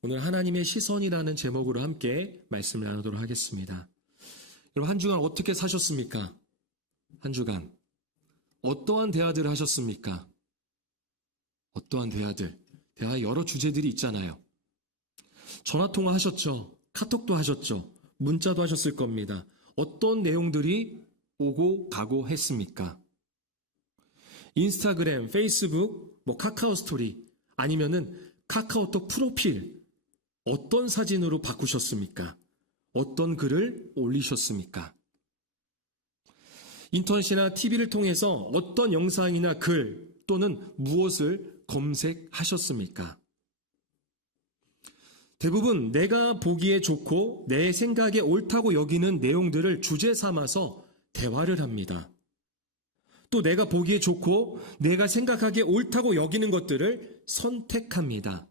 오늘 하나님의 시선이라는 제목으로 함께 말씀을 나누도록 하겠습니다. 여러분, 한 주간 어떻게 사셨습니까? 한 주간 어떠한 대화들을 하셨습니까? 어떠한 대화들? 대화 여러 주제들이 있잖아요. 전화통화 하셨죠? 카톡도 하셨죠? 문자도 하셨을 겁니다. 어떤 내용들이 오고 가고 했습니까? 인스타그램, 페이스북, 카카오 스토리, 아니면은 카카오톡 프로필, 어떤 사진으로 바꾸셨습니까? 어떤 글을 올리셨습니까? 인터넷이나 TV를 통해서 어떤 영상이나 글 또는 무엇을 검색하셨습니까? 대부분 내가 보기에 좋고 내 생각에 옳다고 여기는 내용들을 주제 삼아서 대화를 합니다. 또 내가 보기에 좋고 내가 생각하기에 옳다고 여기는 것들을 선택합니다.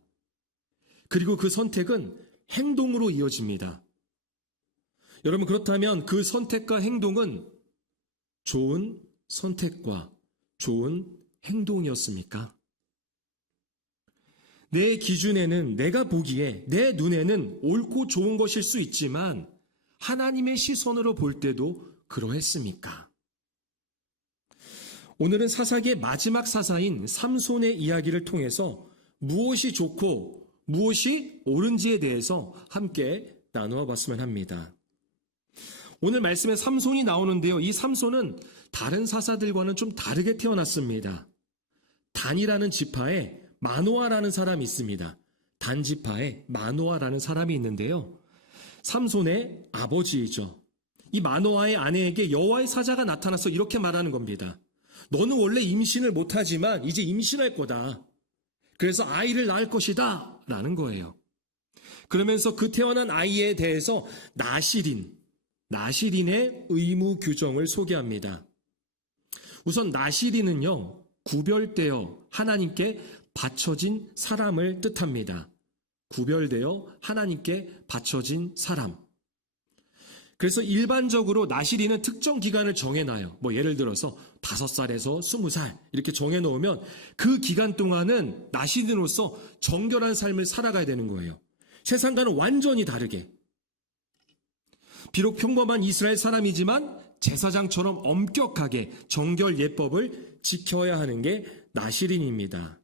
그리고 그 선택은 행동으로 이어집니다. 여러분, 그렇다면 그 선택과 행동은 좋은 선택과 좋은 행동이었습니까? 내 기준에는, 내가 보기에, 내 눈에는 옳고 좋은 것일 수 있지만 하나님의 시선으로 볼 때도 그러했습니까? 오늘은 사사기의 마지막 사사인 삼손의 이야기를 통해서 무엇이 좋고 무엇이 옳은지에 대해서 함께 나누어 봤으면 합니다. 오늘 말씀에 삼손이 나오는데요. 이 삼손은 다른 사사들과는 좀 다르게 태어났습니다. 단이라는 지파에 마노아라는 사람이 있습니다. 단 지파에 마노아라는 사람이 있는데요. 삼손의 아버지이죠. 이 마노아의 아내에게 여호와의 사자가 나타나서 이렇게 말하는 겁니다. 너는 원래 임신을 못하지만 이제 임신할 거다. 그래서 아이를 낳을 것이다 라는 거예요. 그러면서 그 태어난 아이에 대해서 나실인의 의무 규정을 소개합니다. 우선 나실인은요, 구별되어 하나님께 바쳐진 사람을 뜻합니다. 구별되어 하나님께 바쳐진 사람. 그래서 일반적으로 나실인은 특정 기간을 정해놔요. 예를 들어서 5살에서 20살 이렇게 정해놓으면 그 기간 동안은 나실인으로서 정결한 삶을 살아가야 되는 거예요. 세상과는 완전히 다르게. 비록 평범한 이스라엘 사람이지만 제사장처럼 엄격하게 정결 예법을 지켜야 하는 게 나실인입니다.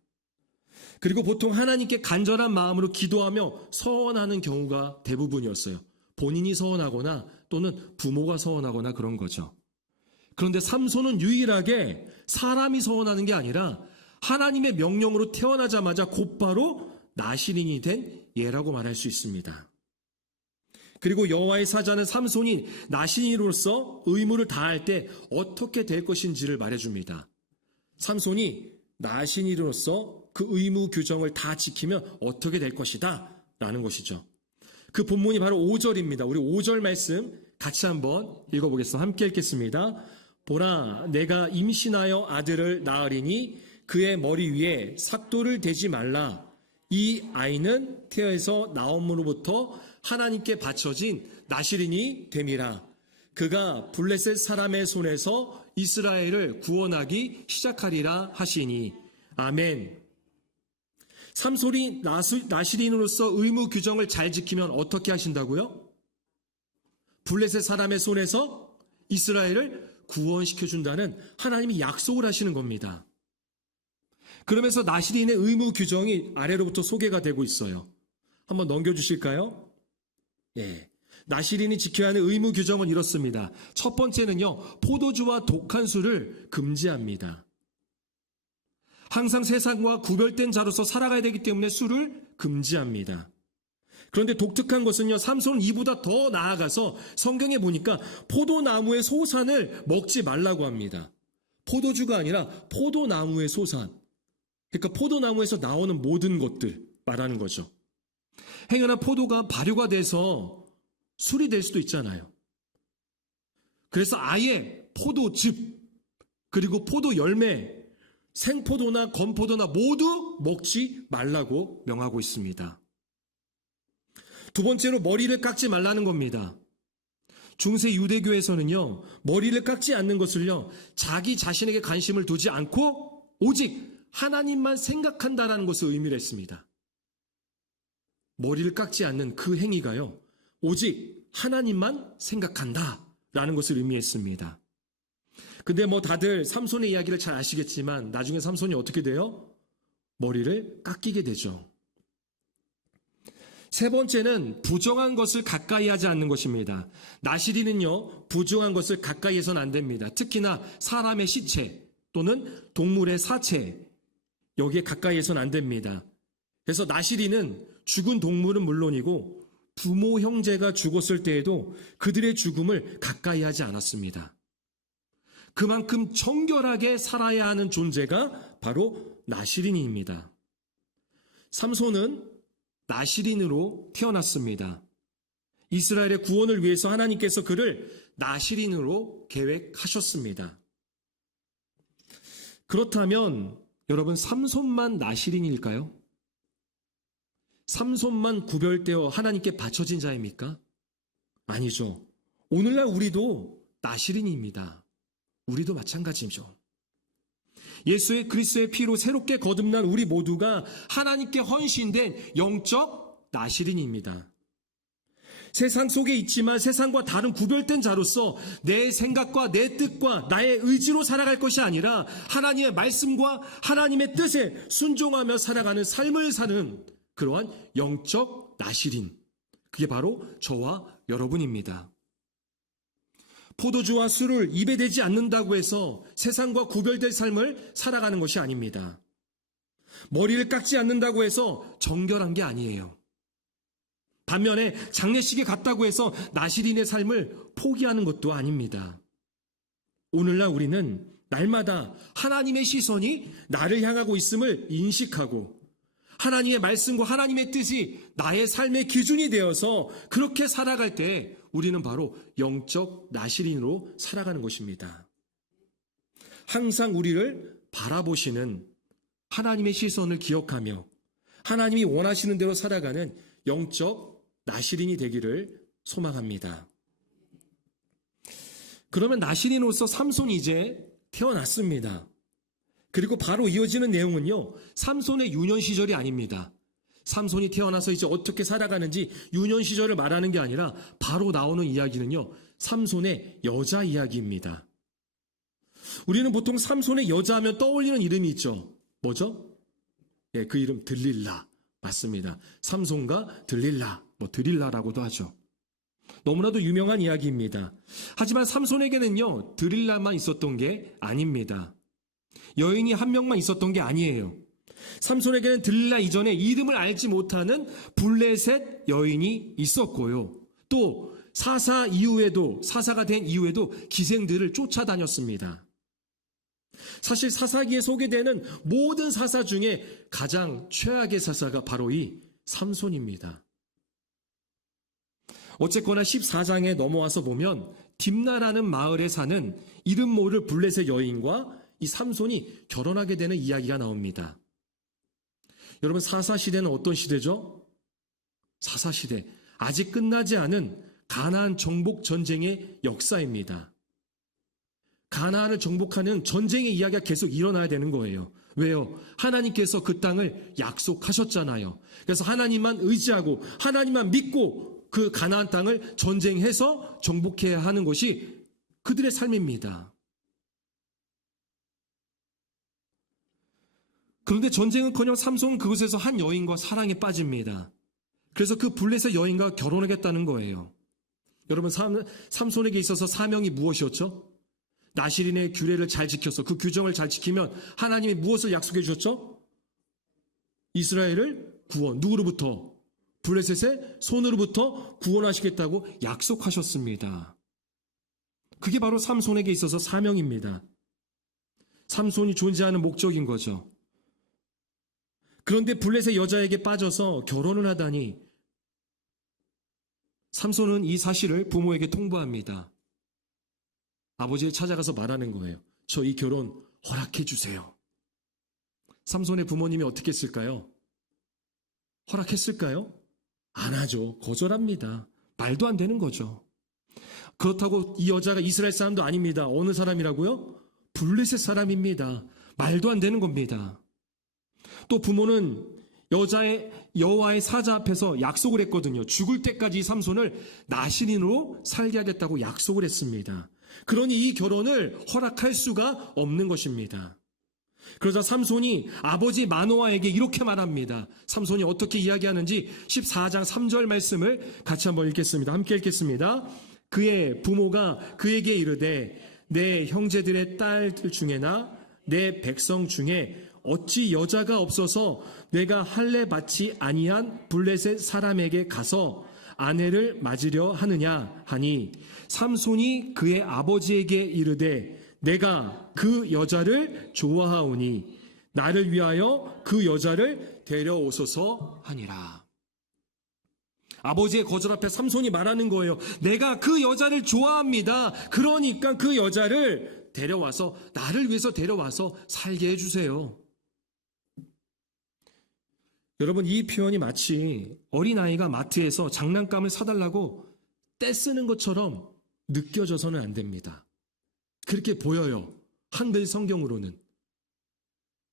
그리고 보통 하나님께 간절한 마음으로 기도하며 서원하는 경우가 대부분이었어요. 본인이 서원하거나 또는 부모가 서원하거나 그런 거죠. 그런데 삼손은 유일하게 사람이 서원하는 게 아니라 하나님의 명령으로 태어나자마자 곧바로 나실인이 된 예라고 말할 수 있습니다. 그리고 여호와의 사자는 삼손이 나실인으로서 의무를 다할 때 어떻게 될 것인지를 말해줍니다. 삼손이 나실인으로서 그 의무 규정을 다 지키면 어떻게 될 것이다 라는 것이죠. 그 본문이 바로 5절입니다. 우리 5절 말씀 같이 한번 읽어보겠습니다. 함께 읽겠습니다. 보라, 내가 임신하여 아들을 낳으리니 그의 머리 위에 삭도를 대지 말라. 이 아이는 태에서 나옴으로부터 하나님께 바쳐진 나실인이 됨이라. 그가 블레셋 사람의 손에서 이스라엘을 구원하기 시작하리라 하시니. 아멘. 삼손이 나실인으로서 의무 규정을 잘 지키면 어떻게 하신다고요? 블레셋 사람의 손에서 이스라엘을 구원시켜준다는 하나님이 약속을 하시는 겁니다. 그러면서 나실인의 의무 규정이 아래로부터 소개가 되고 있어요. 한번 넘겨주실까요? 예. 나실인이 지켜야 하는 의무 규정은 이렇습니다. 첫 번째는요, 포도주와 독한 술을 금지합니다. 항상 세상과 구별된 자로서 살아가야 되기 때문에 술을 금지합니다. 그런데 독특한 것은요, 삼손은 이보다 더 나아가서 성경에 보니까 포도나무의 소산을 먹지 말라고 합니다. 포도주가 아니라 포도나무의 소산. 그러니까 포도나무에서 나오는 모든 것들 말하는 거죠. 행여나 포도가 발효가 돼서 술이 될 수도 있잖아요. 그래서 아예 포도즙, 그리고 포도 열매, 생포도나 건포도나 모두 먹지 말라고 명하고 있습니다. 두 번째로 머리를 깎지 말라는 겁니다. 중세 유대교에서는요, 머리를 깎지 않는 것을요, 자기 자신에게 관심을 두지 않고 오직 하나님만 생각한다라는 것을 의미를 했습니다. 머리를 깎지 않는 그 행위가요, 오직 하나님만 생각한다 라는 것을 의미했습니다. 근데 다들 삼손의 이야기를 잘 아시겠지만 나중에 삼손이 어떻게 돼요? 머리를 깎이게 되죠. 세 번째는 부정한 것을 가까이 하지 않는 것입니다. 나시린은요, 부정한 것을 가까이 해서는 안 됩니다. 특히나 사람의 시체 또는 동물의 사체, 여기에 가까이 해서는 안 됩니다. 그래서 나시린은 죽은 동물은 물론이고 부모 형제가 죽었을 때에도 그들의 죽음을 가까이 하지 않았습니다. 그만큼 정결하게 살아야 하는 존재가 바로 나시린입니다. 삼손은 나시린으로 태어났습니다. 이스라엘의 구원을 위해서 하나님께서 그를 나시린으로 계획하셨습니다. 그렇다면 여러분, 삼손만 나시린일까요? 삼손만 구별되어 하나님께 바쳐진 자입니까? 아니죠. 오늘날 우리도 나시린입니다. 우리도 마찬가지죠. 예수의 그리스도의 피로 새롭게 거듭난 우리 모두가 하나님께 헌신된 영적 나시린입니다. 세상 속에 있지만 세상과 다른 구별된 자로서 내 생각과 내 뜻과 나의 의지로 살아갈 것이 아니라 하나님의 말씀과 하나님의 뜻에 순종하며 살아가는 삶을 사는 그러한 영적 나시린, 그게 바로 저와 여러분입니다. 포도주와 술을 입에 대지 않는다고 해서 세상과 구별될 삶을 살아가는 것이 아닙니다. 머리를 깎지 않는다고 해서 정결한 게 아니에요. 반면에 장례식에 갔다고 해서 나시린의 삶을 포기하는 것도 아닙니다. 오늘날 우리는 날마다 하나님의 시선이 나를 향하고 있음을 인식하고 하나님의 말씀과 하나님의 뜻이 나의 삶의 기준이 되어서 그렇게 살아갈 때 우리는 바로 영적 나시린으로 살아가는 것입니다. 항상 우리를 바라보시는 하나님의 시선을 기억하며 하나님이 원하시는 대로 살아가는 영적 나시린이 되기를 소망합니다. 그러면 나시린으로서 삼손이 이제 태어났습니다. 그리고 바로 이어지는 내용은요, 삼손의 유년 시절이 아닙니다. 삼손이 태어나서 이제 어떻게 살아가는지 유년 시절을 말하는 게 아니라 바로 나오는 이야기는요, 삼손의 여자 이야기입니다. 우리는 보통 삼손의 여자 하면 떠올리는 이름이 있죠. 뭐죠? 예, 그 이름 들릴라. 맞습니다. 삼손과 들릴라, 드릴라라고도 하죠. 너무나도 유명한 이야기입니다. 하지만 삼손에게는요, 들릴라만 있었던 게 아닙니다. 여인이 한 명만 있었던 게 아니에요. 삼손에게는 들릴라 이전에 이름을 알지 못하는 블레셋 여인이 있었고요. 또 사사가 된 이후에도 기생들을 쫓아다녔습니다. 사실 사사기에 소개되는 모든 사사 중에 가장 최악의 사사가 바로 이 삼손입니다. 어쨌거나 14장에 넘어와서 보면 딥나라는 마을에 사는 이름 모를 블레셋 여인과 이 삼손이 결혼하게 되는 이야기가 나옵니다. 여러분, 사사시대는 어떤 시대죠? 사사시대, 아직 끝나지 않은 가나안 정복 전쟁의 역사입니다. 가나안을 정복하는 전쟁의 이야기가 계속 일어나야 되는 거예요. 왜요? 하나님께서 그 땅을 약속하셨잖아요. 그래서 하나님만 의지하고 하나님만 믿고 그 가나안 땅을 전쟁해서 정복해야 하는 것이 그들의 삶입니다. 그런데 전쟁은커녕 삼손은 그곳에서 한 여인과 사랑에 빠집니다. 그래서 그 블레셋 여인과 결혼하겠다는 거예요. 여러분, 삼손에게 있어서 사명이 무엇이었죠? 나시린의 규례를 잘 지켜서 그 규정을 잘 지키면 하나님이 무엇을 약속해 주셨죠? 이스라엘을 구원, 누구로부터? 블레셋의 손으로부터 구원하시겠다고 약속하셨습니다. 그게 바로 삼손에게 있어서 사명입니다. 삼손이 존재하는 목적인 거죠. 그런데 블레셋 여자에게 빠져서 결혼을 하다니 삼손은 이 사실을 부모에게 통보합니다. 아버지를 찾아가서 말하는 거예요. 저 이 결혼 허락해 주세요. 삼손의 부모님이 어떻게 했을까요? 허락했을까요? 안 하죠. 거절합니다. 말도 안 되는 거죠. 그렇다고 이 여자가 이스라엘 사람도 아닙니다. 어느 사람이라고요? 블레셋 사람입니다. 말도 안 되는 겁니다. 또 부모는 여호와의 사자 앞에서 약속을 했거든요. 죽을 때까지 이 삼손을 나실인으로 살게 하겠다고 약속을 했습니다. 그러니 이 결혼을 허락할 수가 없는 것입니다. 그러자 삼손이 아버지 마노아에게 이렇게 말합니다. 삼손이 어떻게 이야기하는지 14장 3절 말씀을 같이 한번 읽겠습니다. 함께 읽겠습니다. 그의 부모가 그에게 이르되 내 형제들의 딸들 중에나 내 백성 중에 어찌 여자가 없어서 내가 할례 받지 아니한 블레셋 사람에게 가서 아내를 맞으려 하느냐 하니 삼손이 그의 아버지에게 이르되 내가 그 여자를 좋아하오니 나를 위하여 그 여자를 데려오소서 하니라. 아버지의 거절 앞에 삼손이 말하는 거예요. 내가 그 여자를 좋아합니다. 그러니까 그 여자를 데려와서 나를 위해서 데려와서 살게 해주세요. 여러분, 이 표현이 마치 어린아이가 마트에서 장난감을 사달라고 떼쓰는 것처럼 느껴져서는 안 됩니다. 그렇게 보여요. 한글 성경으로는.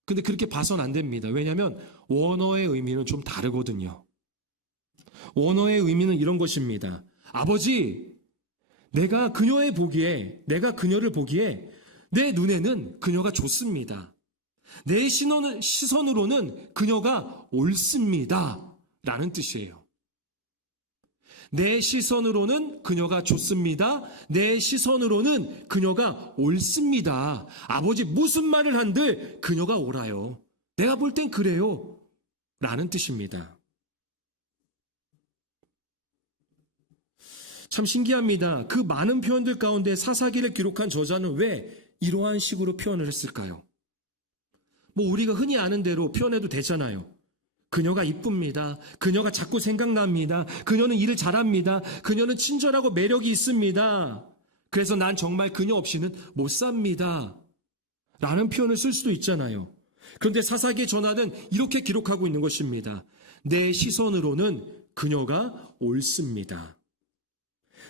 근데 그렇게 봐서는 안 됩니다. 왜냐하면 원어의 의미는 좀 다르거든요. 원어의 의미는 이런 것입니다. 아버지, 내가 그녀를 보기에 내 눈에는 그녀가 좋습니다. 내 시선으로는 그녀가 옳습니다. 라는 뜻이에요. 내 시선으로는 그녀가 좋습니다. 내 시선으로는 그녀가 옳습니다. 아버지 무슨 말을 한들 그녀가 옳아요. 내가 볼 땐 그래요. 라는 뜻입니다. 참 신기합니다. 그 많은 표현들 가운데 사사기를 기록한 저자는 왜 이러한 식으로 표현을 했을까요? 우리가 흔히 아는 대로 표현해도 되잖아요. 그녀가 이쁩니다. 그녀가 자꾸 생각납니다. 그녀는 일을 잘합니다. 그녀는 친절하고 매력이 있습니다. 그래서 난 정말 그녀 없이는 못 삽니다. 라는 표현을 쓸 수도 있잖아요. 그런데 사사기의 전하는 이렇게 기록하고 있는 것입니다. 내 시선으로는 그녀가 옳습니다.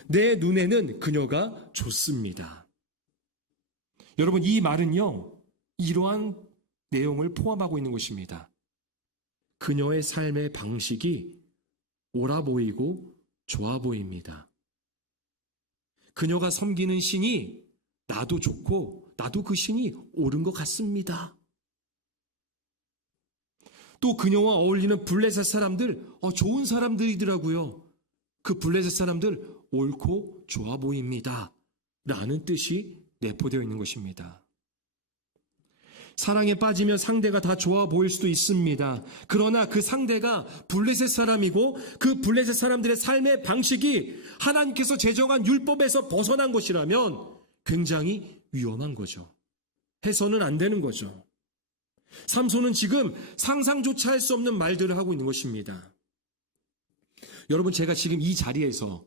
내 눈에는 그녀가 좋습니다. 여러분, 이 말은요, 이러한 내용을 포함하고 있는 것입니다. 그녀의 삶의 방식이 옳아 보이고 좋아 보입니다. 그녀가 섬기는 신이 나도 좋고 나도 그 신이 옳은 것 같습니다. 또 그녀와 어울리는 블레셋 사람들, 좋은 사람들이더라고요. 그 블레셋 사람들 옳고 좋아 보입니다. 라는 뜻이 내포되어 있는 것입니다. 사랑에 빠지면 상대가 다 좋아 보일 수도 있습니다. 그러나 그 상대가 블레셋 사람이고 그 블레셋 사람들의 삶의 방식이 하나님께서 제정한 율법에서 벗어난 것이라면 굉장히 위험한 거죠. 해서는 안 되는 거죠. 삼손은 지금 상상조차 할 수 없는 말들을 하고 있는 것입니다. 여러분, 제가 지금 이 자리에서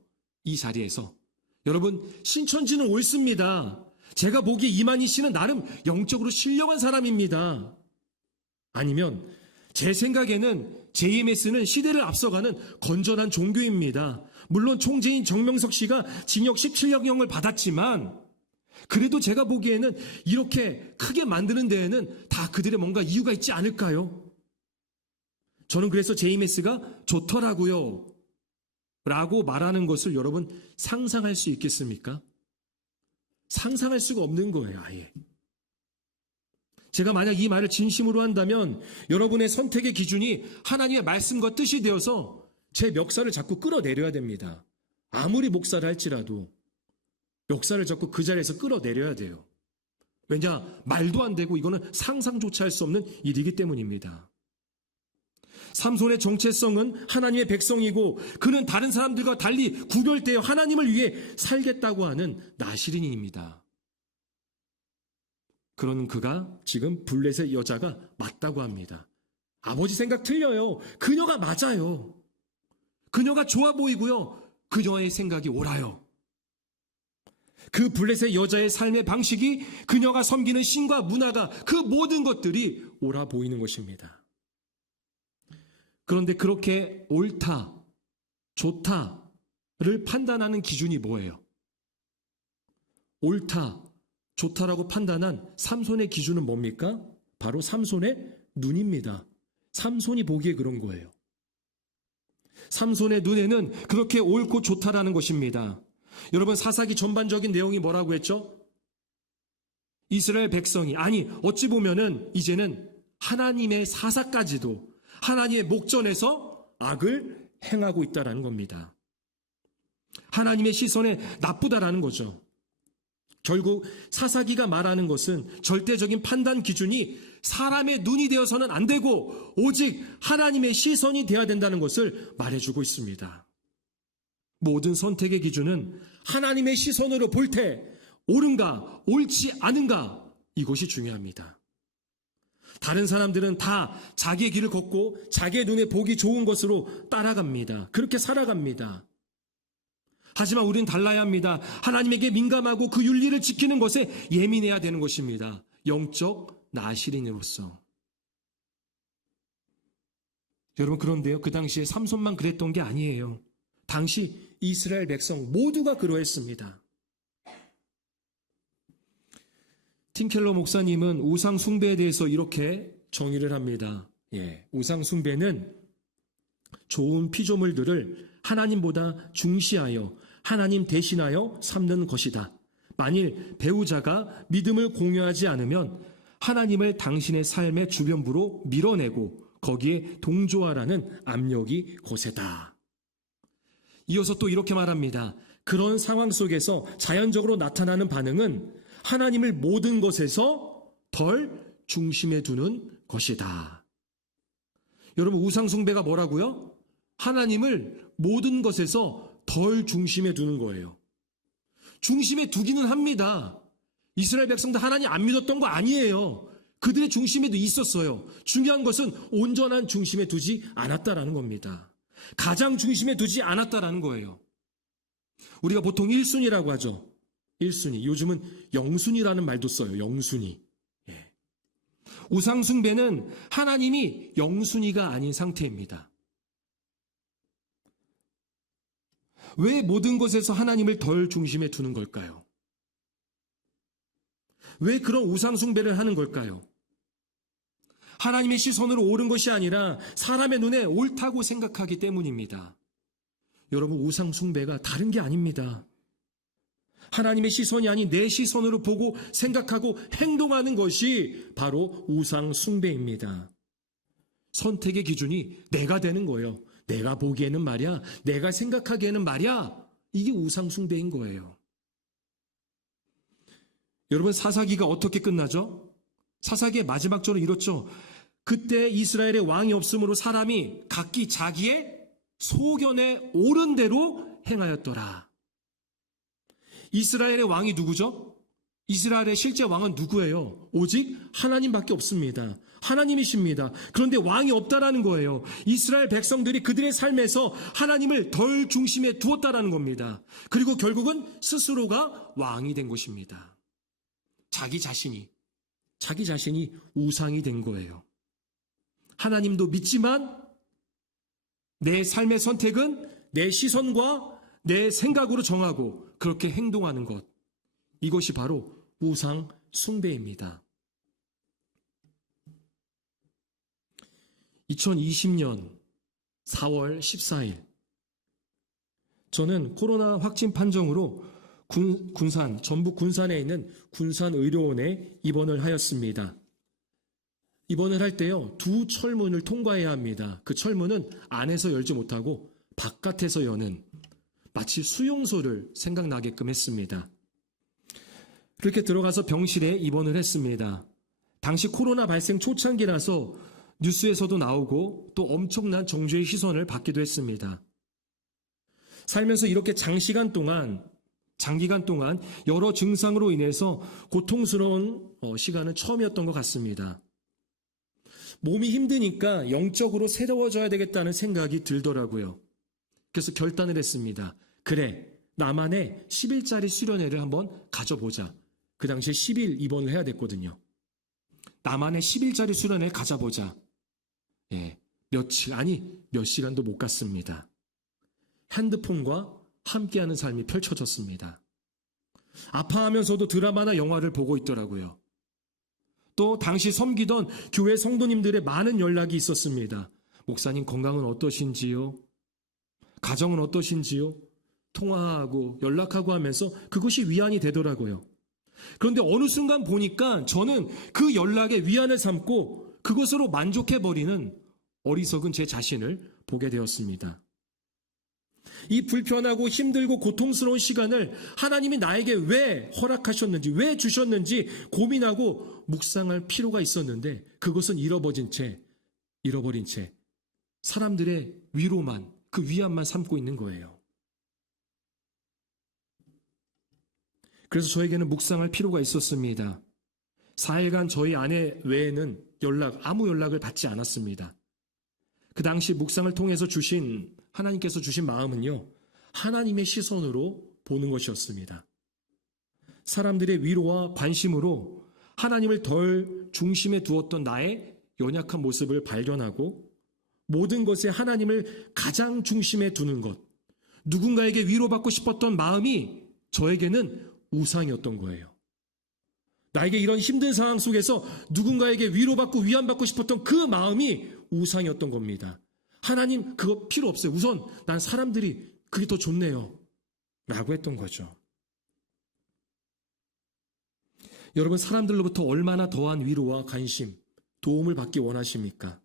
여러분, 신천지는 옳습니다. 제가 보기에 이만희 씨는 나름 영적으로 신령한 사람입니다. 아니면 제 생각에는 JMS는 시대를 앞서가는 건전한 종교입니다. 물론 총재인 정명석 씨가 징역 17년형을 받았지만 그래도 제가 보기에는 이렇게 크게 만드는 데에는 다 그들의 뭔가 이유가 있지 않을까요? 저는 그래서 JMS가 좋더라고요. 라고 말하는 것을 여러분 상상할 수 있겠습니까? 상상할 수가 없는 거예요, 아예. 제가 만약 이 말을 진심으로 한다면 여러분의 선택의 기준이 하나님의 말씀과 뜻이 되어서 제 멱살을 자꾸 끌어내려야 됩니다. 아무리 목사를 할지라도 멱살을 자꾸 그 자리에서 끌어내려야 돼요. 왜냐? 말도 안 되고 이거는 상상조차 할 수 없는 일이기 때문입니다. 삼손의 정체성은 하나님의 백성이고 그는 다른 사람들과 달리 구별되어 하나님을 위해 살겠다고 하는 나실인입니다. 그런 그가 지금 블레셋 여자가 맞다고 합니다. 아버지 생각 틀려요. 그녀가 맞아요. 그녀가 좋아 보이고요. 그녀의 생각이 옳아요. 그 블레셋 여자의 삶의 방식이 그녀가 섬기는 신과 문화가 그 모든 것들이 옳아 보이는 것입니다. 그런데 그렇게 옳다, 좋다를 판단하는 기준이 뭐예요? 옳다, 좋다라고 판단한 삼손의 기준은 뭡니까? 바로 삼손의 눈입니다. 삼손이 보기에 그런 거예요. 삼손의 눈에는 그렇게 옳고 좋다라는 것입니다. 여러분, 사사기 전반적인 내용이 뭐라고 했죠? 이스라엘 백성이, 아니 어찌 보면은 이제는 하나님의 사사까지도 하나님의 목전에서 악을 행하고 있다라는 겁니다. 하나님의 시선에 나쁘다라는 거죠. 결국 사사기가 말하는 것은 절대적인 판단 기준이 사람의 눈이 되어서는 안 되고 오직 하나님의 시선이 되어야 된다는 것을 말해주고 있습니다. 모든 선택의 기준은 하나님의 시선으로 볼 때 옳은가 옳지 않은가, 이것이 중요합니다. 다른 사람들은 다 자기의 길을 걷고 자기의 눈에 보기 좋은 것으로 따라갑니다. 그렇게 살아갑니다. 하지만 우리는 달라야 합니다. 하나님에게 민감하고 그 윤리를 지키는 것에 예민해야 되는 것입니다. 영적 나시린으로서. 여러분, 그런데요, 그 당시에 삼손만 그랬던 게 아니에요. 당시 이스라엘 백성 모두가 그러했습니다. 팀켈러 목사님은 우상 숭배에 대해서 이렇게 정의를 합니다. 우상 숭배는 좋은 피조물들을 하나님보다 중시하여 하나님 대신하여 삼는 것이다. 만일 배우자가 믿음을 공유하지 않으면 하나님을 당신의 삶의 주변부로 밀어내고 거기에 동조하라는 압력이 거세다. 이어서 또 이렇게 말합니다. 그런 상황 속에서 자연적으로 나타나는 반응은 하나님을 모든 것에서 덜 중심에 두는 것이다. 여러분, 우상숭배가 뭐라고요? 하나님을 모든 것에서 덜 중심에 두는 거예요. 중심에 두기는 합니다. 이스라엘 백성도 하나님 안 믿었던 거 아니에요. 그들의 중심에도 있었어요. 중요한 것은 온전한 중심에 두지 않았다라는 겁니다. 가장 중심에 두지 않았다라는 거예요. 우리가 보통 1순위라고 하죠. 1순위. 요즘은 영순위라는 말도 써요. 영순위. 우상숭배는 하나님이 영순위가 아닌 상태입니다. 왜 모든 것에서 하나님을 덜 중심에 두는 걸까요? 왜 그런 우상숭배를 하는 걸까요? 하나님의 시선으로 옳은 것이 아니라 사람의 눈에 옳다고 생각하기 때문입니다. 여러분, 우상숭배가 다른 게 아닙니다. 하나님의 시선이 아닌 내 시선으로 보고 생각하고 행동하는 것이 바로 우상숭배입니다. 선택의 기준이 내가 되는 거예요. 내가 보기에는 말이야, 내가 생각하기에는 말이야, 이게 우상숭배인 거예요. 여러분, 사사기가 어떻게 끝나죠? 사사기의 마지막 절은 이렇죠. 그때 이스라엘의 왕이 없으므로 사람이 각기 자기의 소견에 옳은 대로 행하였더라. 이스라엘의 왕이 누구죠? 이스라엘의 실제 왕은 누구예요? 오직 하나님밖에 없습니다. 하나님이십니다. 그런데 왕이 없다라는 거예요. 이스라엘 백성들이 그들의 삶에서 하나님을 덜 중심에 두었다라는 겁니다. 그리고 결국은 스스로가 왕이 된 것입니다. 자기 자신이 우상이 된 거예요. 하나님도 믿지만 내 삶의 선택은 내 시선과 내 생각으로 정하고 그렇게 행동하는 것, 이것이 바로 우상 숭배입니다. 2020년 4월 14일 저는 코로나 확진 판정으로 군산, 전북 군산에 있는 군산의료원에 입원을 하였습니다. 입원을 할 때요, 2 철문을 통과해야 합니다. 그 철문은 안에서 열지 못하고 바깥에서 여는, 마치 수용소를 생각나게끔 했습니다. 그렇게 들어가서 병실에 입원을 했습니다. 당시 코로나 발생 초창기라서 뉴스에서도 나오고 또 엄청난 정죄의 시선을 받기도 했습니다. 살면서 이렇게 장기간 동안 여러 증상으로 인해서 고통스러운 시간은 처음이었던 것 같습니다. 몸이 힘드니까 영적으로 새로워져야 되겠다는 생각이 들더라고요. 그래서 결단을 했습니다. 그래, 나만의 10일짜리 수련회를 한번 가져보자. 그 당시에 10일 입원을 해야 됐거든요. 나만의 10일짜리 수련회를 가져보자. 몇 시간도 못 갔습니다. 핸드폰과 함께하는 삶이 펼쳐졌습니다. 아파하면서도 드라마나 영화를 보고 있더라고요. 또 당시 섬기던 교회 성도님들의 많은 연락이 있었습니다. 목사님 건강은 어떠신지요? 가정은 어떠신지요? 통화하고 연락하고 하면서 그것이 위안이 되더라고요. 그런데 어느 순간 보니까 저는 그 연락에 위안을 삼고 그것으로 만족해버리는 어리석은 제 자신을 보게 되었습니다. 이 불편하고 힘들고 고통스러운 시간을 하나님이 나에게 왜 허락하셨는지, 왜 주셨는지 고민하고 묵상할 필요가 있었는데 그것은 잃어버린 채 사람들의 위로만, 그 위안만 삼고 있는 거예요. 그래서 저에게는 묵상할 필요가 있었습니다. 4일간 저희 아내 외에는 아무 연락을 받지 않았습니다. 그 당시 묵상을 통해서 하나님께서 주신 마음은요, 하나님의 시선으로 보는 것이었습니다. 사람들의 위로와 관심으로 하나님을 덜 중심에 두었던 나의 연약한 모습을 발견하고 모든 것에 하나님을 가장 중심에 두는 것, 누군가에게 위로받고 싶었던 마음이 저에게는 우상이었던 거예요. 나에게 이런 힘든 상황 속에서 누군가에게 위로받고 위안받고 싶었던 그 마음이 우상이었던 겁니다. 하나님 그거 필요 없어요. 우선 난 사람들이 그게 더 좋네요. 라고 했던 거죠. 여러분, 사람들로부터 얼마나 더한 위로와 관심, 도움을 받기 원하십니까?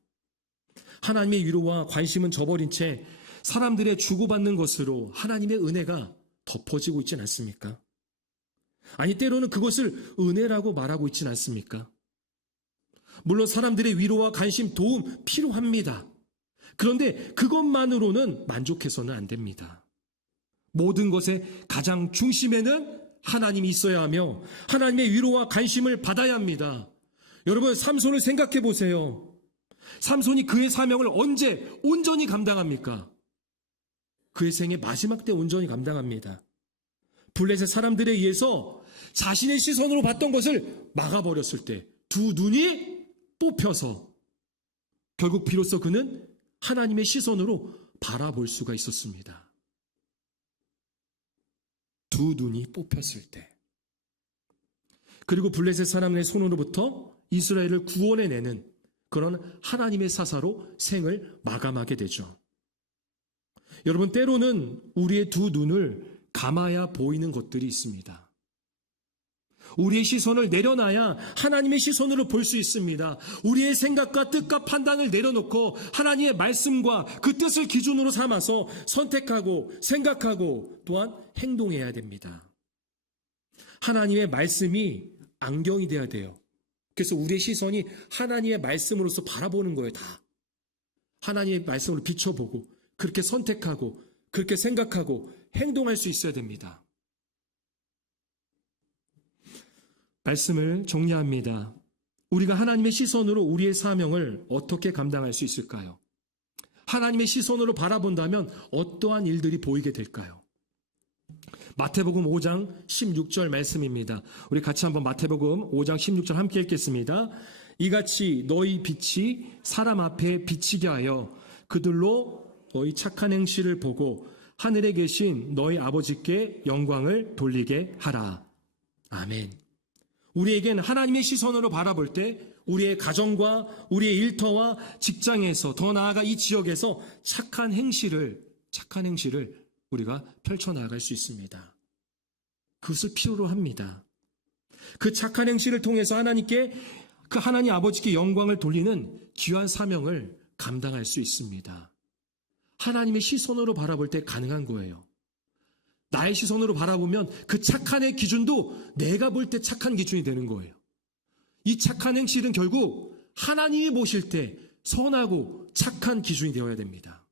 하나님의 위로와 관심은 저버린 채 사람들의 주고받는 것으로 하나님의 은혜가 덮어지고 있진 않습니까? 아니, 때로는 그것을 은혜라고 말하고 있진 않습니까? 물론 사람들의 위로와 관심, 도움 필요합니다. 그런데 그것만으로는 만족해서는 안 됩니다. 모든 것의 가장 중심에는 하나님이 있어야 하며 하나님의 위로와 관심을 받아야 합니다. 여러분, 삼손을 생각해 보세요. 삼손이 그의 사명을 언제 온전히 감당합니까? 그의 생의 마지막 때 온전히 감당합니다. 블레셋 사람들에 의해서 자신의 시선으로 봤던 것을 막아버렸을 때 두 눈이 뽑혀서 결국 비로소 그는 하나님의 시선으로 바라볼 수가 있었습니다. 두 눈이 뽑혔을 때. 그리고 블레셋 사람의 손으로부터 이스라엘을 구원해내는 그런 하나님의 사사로 생을 마감하게 되죠. 여러분, 때로는 우리의 두 눈을 감아야 보이는 것들이 있습니다. 우리의 시선을 내려놔야 하나님의 시선으로 볼 수 있습니다. 우리의 생각과 뜻과 판단을 내려놓고 하나님의 말씀과 그 뜻을 기준으로 삼아서 선택하고 생각하고 또한 행동해야 됩니다. 하나님의 말씀이 안경이 돼야 돼요. 그래서 우리의 시선이 하나님의 말씀으로서 바라보는 거예요. 다 하나님의 말씀으로 비춰보고 그렇게 선택하고 그렇게 생각하고 행동할 수 있어야 됩니다. 말씀을 정리합니다. 우리가 하나님의 시선으로 우리의 사명을 어떻게 감당할 수 있을까요? 하나님의 시선으로 바라본다면 어떠한 일들이 보이게 될까요? 마태복음 5장 16절 말씀입니다. 우리 같이 한번 마태복음 5장 16절 함께 읽겠습니다. 이같이 너희 빛이 사람 앞에 비치게 하여 그들로 너희 착한 행실을 보고 하늘에 계신 너희 아버지께 영광을 돌리게 하라. 아멘. 우리에겐 하나님의 시선으로 바라볼 때 우리의 가정과 우리의 일터와 직장에서 더 나아가 이 지역에서 착한 행실을 우리가 펼쳐나갈 수 있습니다. 그것을 필요로 합니다. 그 착한 행실을 통해서 하나님께 그 하나님 아버지께 영광을 돌리는 귀한 사명을 감당할 수 있습니다. 하나님의 시선으로 바라볼 때 가능한 거예요. 나의 시선으로 바라보면 그 착한의 기준도 내가 볼 때 착한 기준이 되는 거예요. 이 착한 행실은 결국 하나님이 보실 때 선하고 착한 기준이 되어야 됩니다.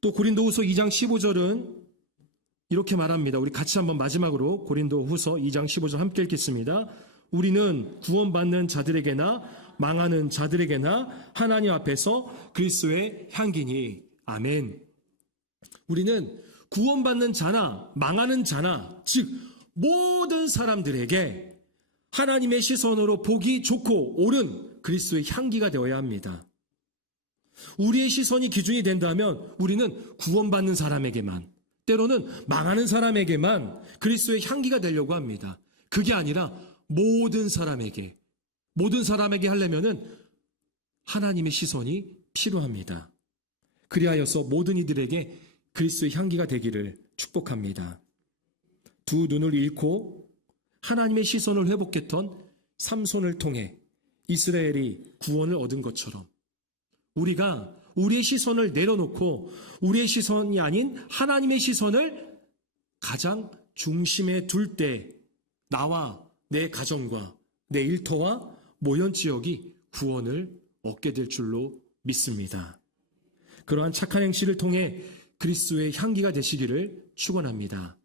또 고린도후서 2장 15절은 이렇게 말합니다. 우리 같이 한번 마지막으로 고린도후서 2장 15절 함께 읽겠습니다. 우리는 구원받는 자들에게나 망하는 자들에게나 하나님 앞에서 그리스도의 향기니. 아멘. 우리는 구원받는 자나 망하는 자나 즉 모든 사람들에게 하나님의 시선으로 보기 좋고 옳은 그리스도의 향기가 되어야 합니다. 우리의 시선이 기준이 된다면 우리는 구원받는 사람에게만, 때로는 망하는 사람에게만 그리스도의 향기가 되려고 합니다. 그게 아니라 모든 사람에게 하려면은 하나님의 시선이 필요합니다. 그리하여서 모든 이들에게 그리스도의 향기가 되기를 축복합니다. 두 눈을 잃고 하나님의 시선을 회복했던 삼손을 통해 이스라엘이 구원을 얻은 것처럼 우리가 우리의 시선을 내려놓고 우리의 시선이 아닌 하나님의 시선을 가장 중심에 둘 때 나와 내 가정과 내 일터와 모현 지역이 구원을 얻게 될 줄로 믿습니다. 그러한 착한 행실을 통해 그리스도의 향기가 되시기를 축원합니다.